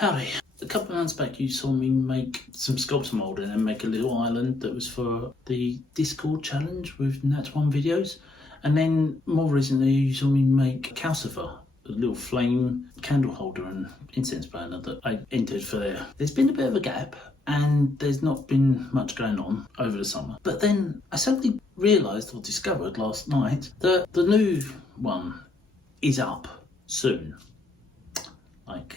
Howdy. A couple of months back you saw me make some sculpture moulding and make a little island that was for the Discord challenge with Nat 1 videos. And then more recently you saw me make a calcifer, a little flame candle holder and incense burner that I entered for there. There's been a bit of a gap and there's not been much going on over the summer. But then I suddenly realised or discovered last night that the new one is up soon. Like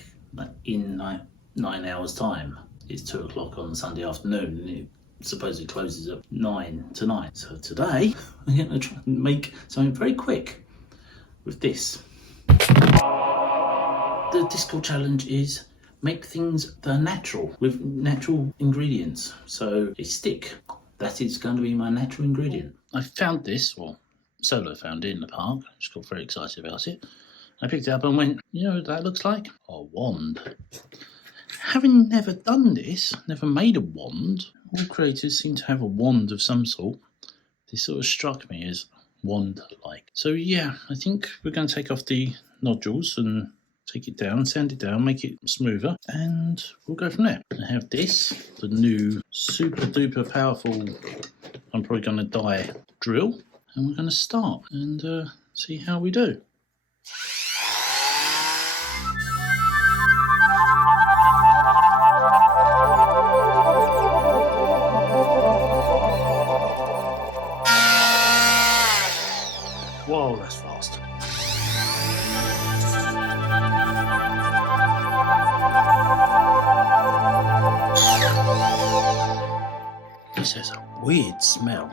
in 9 hours time. It's 2 o'clock on Sunday afternoon and it supposedly closes at 9 tonight. So today I'm going to try and make something very quick with this. The Discord challenge is make things that are natural with natural ingredients. So a stick, that is going to be my natural ingredient. I found this, well, Solo found it in the park. Just got very excited about it. I picked it up and went, you know what that looks like? A wand. Having never done this, never made a wand, all creators seem to have a wand of some sort. This sort of struck me as wand-like. So yeah, I think we're going to take off the nodules and take it down, sand it down, make it smoother, and we'll go from there. I have this, the new super duper powerful, I'm probably going to die drill, and we're going to start and see how we do. Whoa, that's fast. This has a weird smell.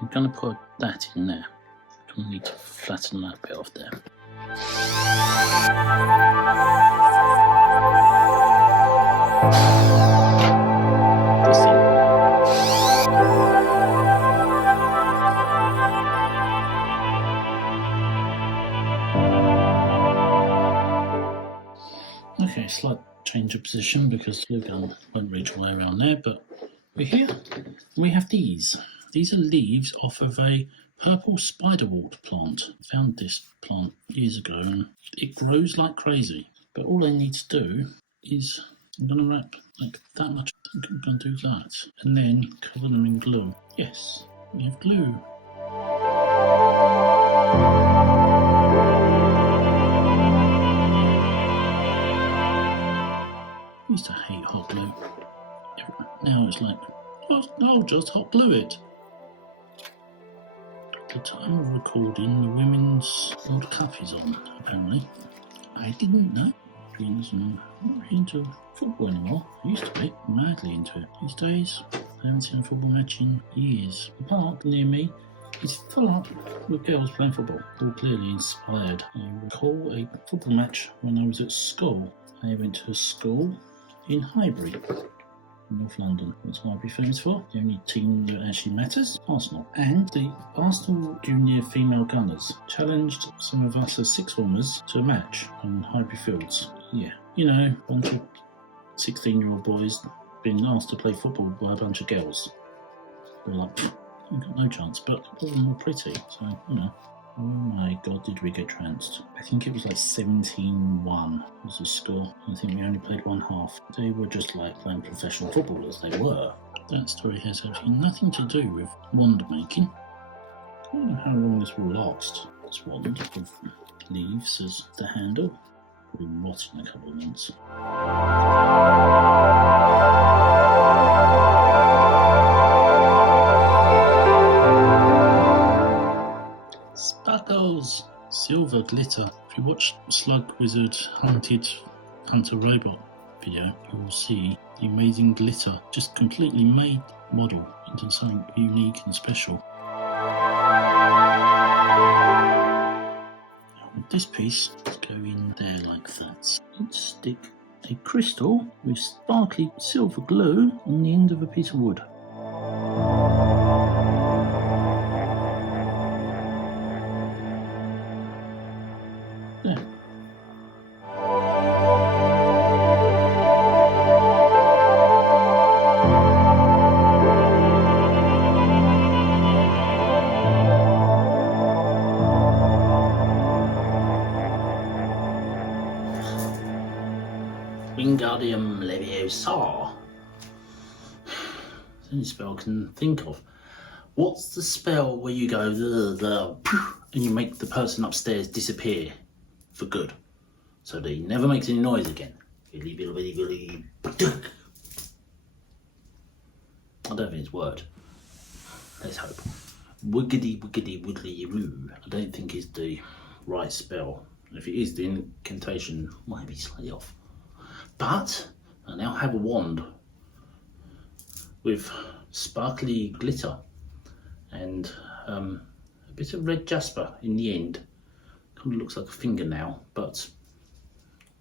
I'm going to put that in there. I'm going to need to flatten that bit off there. This thing. Okay, slight change of position because the glue gun won't reach all the way around there, but we're here. We have these. These are leaves off of a purple spiderwort plant. I found this plant years ago and it grows like crazy. But all I need to do is, I'm going to wrap like that much. I'm going to do that and then cover them in glue. Yes, we have glue. I used to hate hot glue. Now it's like, I'll just hot glue it. At the time of recording, the Women's World Cup is on, apparently. I didn't know. I'm not really into football anymore. I used to be madly into it. These days, I haven't seen a football match in years. The park near me is full up with girls playing football, all clearly inspired. I recall a football match when I was at school. I went to a school in Highbury, North London. What's Highbury famous for? The only team that actually matters? Arsenal. And the Arsenal junior female gunners challenged some of us as sixth formers to a match on Highbury Fields. Yeah, you know, a bunch of 16-year-old boys being asked to play football by a bunch of girls. We're like, we've got no chance, but all of them were pretty, so, you know. Oh my god, did we get trounced. I think it was like 17-1 was the score. I think we only played one half. They were just like playing professional footballers, they were. That story has absolutely nothing to do with wand making. I don't know how long this will last. This wand with leaves as the handle. Probably rot in a couple of months. Sparkles! Silver glitter. If you watch Slug Wizard Hunter Robot video, you will see the amazing glitter just completely made model into something unique and special. Now with this piece, let's go in there like that. Let's stick a crystal with sparkly silver glue on the end of a piece of wood. There. Wingardium Leviosa. It's the only spell I can think of. What's the spell where you go and you make the person upstairs disappear for good, so that he never makes any noise again? I don't think it's word. Let's hope. Wiggity wiggity wiggly woo. I don't think it's the right spell. If it is, the incantation might be slightly off. But I now have a wand with sparkly glitter and a bit of red jasper in the end. Kind of looks like a fingernail, but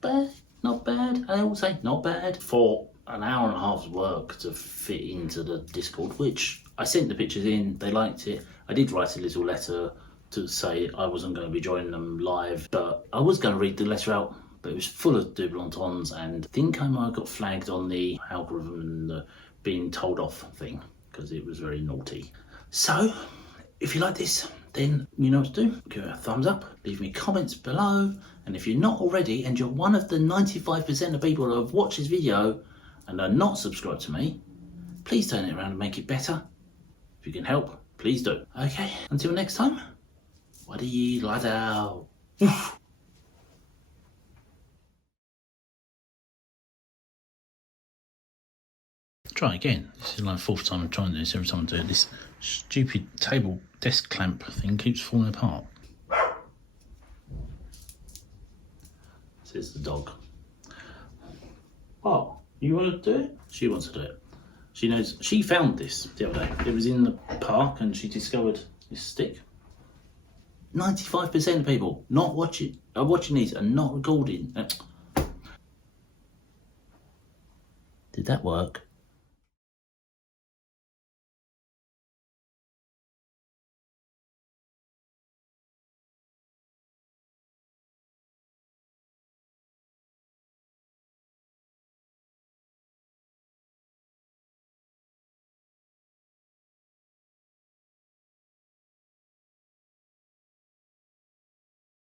bad, not bad. I will say not bad for an hour and a half's work to fit into the Discord, which I sent the pictures in, they liked it. I did write a little letter to say I wasn't going to be joining them live, but I was going to read the letter out, but it was full of double entendres, and I think I might have got flagged on the algorithm and the being told off thing, because it was very naughty. So, if you like this, then you know what to do. Give it a thumbs up, leave me comments below, and if you're not already, and you're one of the 95% of people who have watched this video and are not subscribed to me, please turn it around and make it better. If you can help, please do. Okay, until next time, waddy ladder. Try again. This is like the fourth time I'm trying this. Every time I do it, this stupid table desk clamp thing keeps falling apart. Says the dog. Oh, you want to do it? She wants to do it. She knows. She found this the other day. It was in the park and she discovered this stick. 95% of people not watching, are watching these and not recording. Did that work?